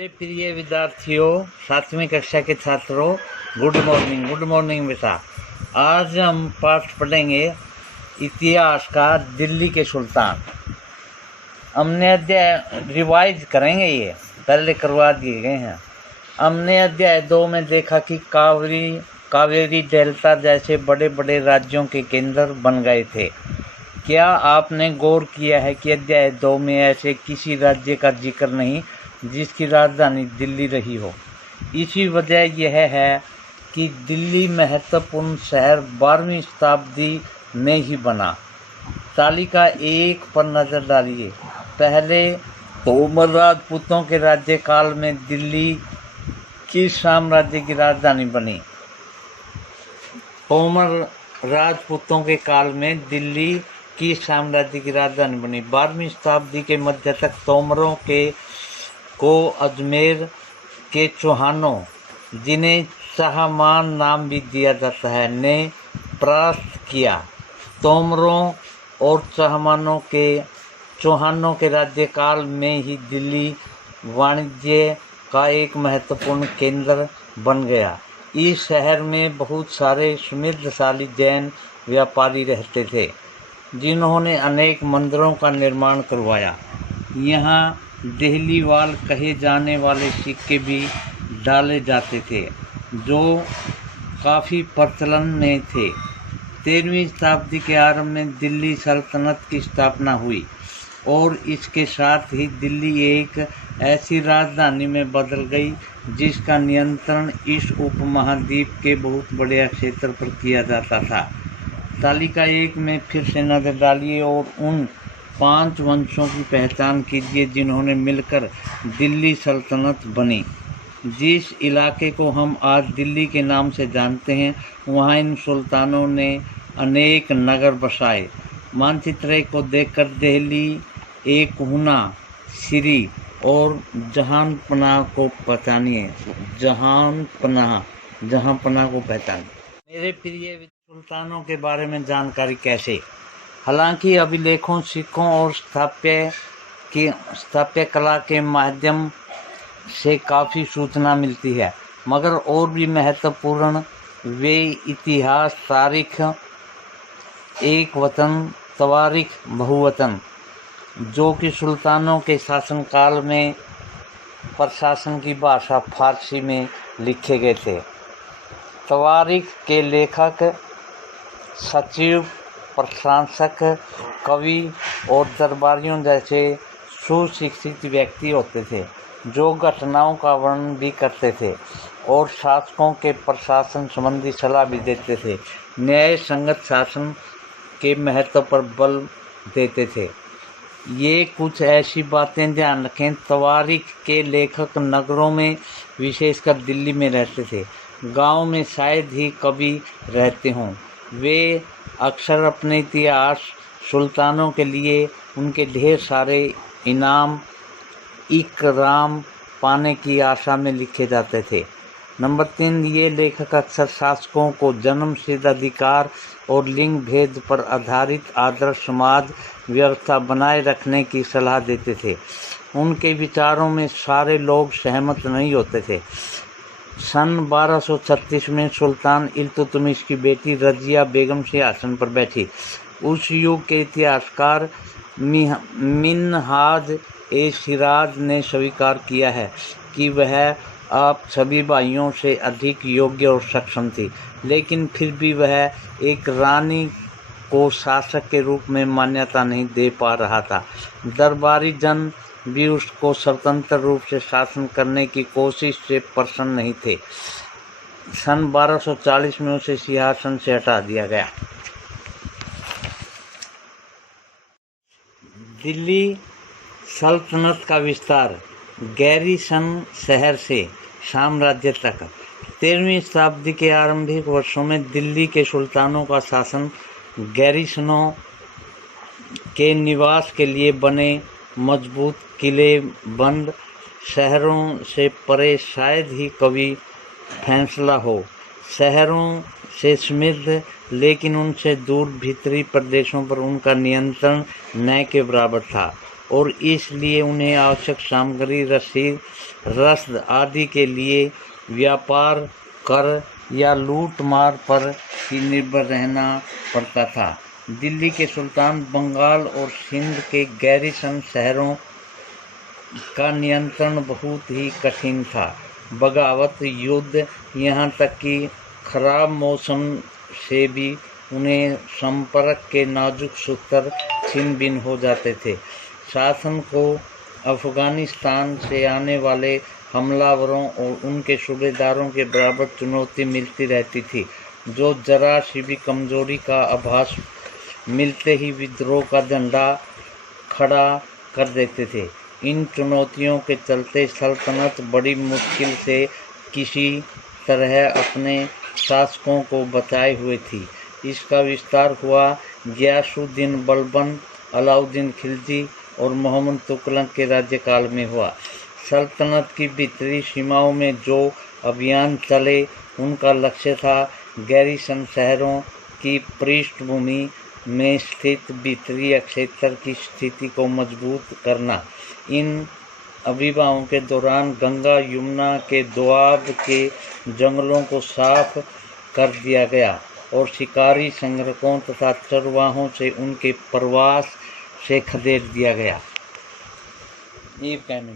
मेरे प्रिय विद्यार्थियों, 7वीं कक्षा के छात्रों, गुड मॉर्निंग बेटा। आज हम पाठ पढ़ेंगे इतिहास का दिल्ली के सुल्तान। हमने अध्याय रिवाइज करेंगे, ये पहले करवा दिए गए हैं। हमने अध्याय 2 में देखा कि कावेरी डेल्टा जैसे बड़े बड़े राज्यों के केंद्र बन गए थे। क्या आपने गौर किया है कि अध्याय 2 में ऐसे किसी राज्य का जिक्र नहीं जिसकी राजधानी दिल्ली रही हो। इसी वजह यह है कि दिल्ली महत्वपूर्ण शहर 12वीं शताब्दी में ही बना। तालिका 1 पर नज़र डालिए। पहले तोमर राजपूतों के राज्यकाल में दिल्ली किस साम्राज्य की राजधानी बनी? तोमर राजपूतों के काल में दिल्ली किस साम्राज्य की राजधानी बनी? 12वीं शताब्दी के मध्य तक तोमरों को अजमेर के चौहानों, जिन्हें चाहमान नाम भी दिया जाता है, ने परास्त किया। तोमरों और चौहानों के राज्यकाल में ही दिल्ली वाणिज्य का एक महत्वपूर्ण केंद्र बन गया। इस शहर में बहुत सारे समृद्धशाली जैन व्यापारी रहते थे, जिन्होंने अनेक मंदिरों का निर्माण करवाया। यहाँ देहलीवाल कहे जाने वाले सिक्के भी डाले जाते थे, जो काफ़ी प्रचलन में थे। 13वीं शताब्दी के आरंभ में दिल्ली सल्तनत की स्थापना हुई और इसके साथ ही दिल्ली एक ऐसी राजधानी में बदल गई जिसका नियंत्रण इस उपमहाद्वीप के बहुत बड़े क्षेत्र पर किया जाता था। तालिका 1 में फिर से नजर डालिए और उन 5 वंशों की पहचान कीजिए जिन्होंने मिलकर दिल्ली सल्तनत बनी। जिस इलाके को हम आज दिल्ली के नाम से जानते हैं, वहाँ इन सुल्तानों ने अनेक नगर बसाए। मानचित्र को देखकर दिल्ली, एक हुना, सिरी और जहांपनाह को पहचानिए। जहांपनाह को पहचानिए। मेरे प्रिय सुल्तानों के बारे में जानकारी कैसे? हालांकि अभिलेखों, सिक्कों और स्थापत्य कला के माध्यम से काफ़ी सूचना मिलती है, मगर और भी महत्वपूर्ण वे इतिहास, तारीख, एक वतन, तवारीख, बहुवतन, जो कि सुल्तानों के शासनकाल में प्रशासन की भाषा फारसी में लिखे गए थे। तवारीख के लेखक, सचिव, प्रशासक, कवि और दरबारियों जैसे सुशिक्षित व्यक्ति होते थे, जो घटनाओं का वर्णन भी करते थे और शासकों के प्रशासन संबंधी सलाह भी देते थे। न्याय संगत शासन के महत्व पर बल देते थे। ये कुछ ऐसी बातें ध्यान रखें। तवारीख के लेखक नगरों में, विशेषकर दिल्ली में रहते थे। गांव में शायद ही कभी रहते हों। वे अक्सर अपने इतिहास, सुल्तानों के लिए उनके ढेर सारे इनाम, इकराम पाने की आशा में लिखे जाते थे। नंबर 3, ये लेखक अक्सर शासकों को जन्मसिद्ध अधिकार और लिंग भेद पर आधारित आदर्श समाज व्यवस्था बनाए रखने की सलाह देते थे। उनके विचारों में सारे लोग सहमत नहीं होते थे। सन 1236 में सुल्तान इल्तुतमिश की बेटी रजिया बेगम सिंहासन पर बैठी। उस युग के इतिहासकार मिन्हाज ए सिराज ने स्वीकार किया है कि वह आप सभी भाइयों से अधिक योग्य और सक्षम थी, लेकिन फिर भी वह एक रानी को शासक के रूप में मान्यता नहीं दे पा रहा था। दरबारी जन भी उसको स्वतंत्र रूप से शासन करने की कोशिश से प्रसन्न नहीं थे। सन 1240 में उसे सिंहासन से हटा दिया गया। दिल्ली सल्तनत का विस्तार गैरीसन शहर से साम्राज्य तक। 13वीं शताब्दी के आरंभिक वर्षों में दिल्ली के सुल्तानों का शासन गैरीसनों के निवास के लिए बने मजबूत किले, बंद शहरों से परे शायद ही कभी फैसला हो। शहरों से समृद्ध लेकिन उनसे दूर भीतरी प्रदेशों पर उनका नियंत्रण न के बराबर था। और इसलिए उन्हें आवश्यक सामग्री, रसद आदि के लिए व्यापार, कर या लूट मार पर ही निर्भर रहना पड़ता था। दिल्ली के सुल्तान बंगाल और सिंध के गैरिसन शहरों का नियंत्रण बहुत ही कठिन था। बगावत, युद्ध, यहाँ तक कि खराब मौसम से भी उन्हें संपर्क के नाजुक सूत्र छिन भिन हो जाते थे। शासन को अफगानिस्तान से आने वाले हमलावरों और उनके सूबेदारों के बराबर चुनौती मिलती रहती थी, जो जरा सी भी कमजोरी का आभास मिलते ही विद्रोह का झंडा खड़ा कर देते थे। इन चुनौतियों के चलते सल्तनत बड़ी मुश्किल से किसी तरह अपने शासकों को बचाए हुए थी। इसका विस्तार हुआ गियासुद्दीन बलबन, अलाउद्दीन खिलजी और मोहम्मद तुगलक के राज्यकाल में हुआ। सल्तनत की भीतरी सीमाओं में जो अभियान चले, उनका लक्ष्य था गैरिसन शहरों की पृष्ठभूमि में स्थित भीतरी क्षेत्र की स्थिति को मजबूत करना। इन अभियानों के दौरान गंगा यमुना के दोआब के जंगलों को साफ कर दिया गया और शिकारी, संग्रहकों तथा चरवाहों से उनके प्रवास से खदेड़ दिया गया। ये कहने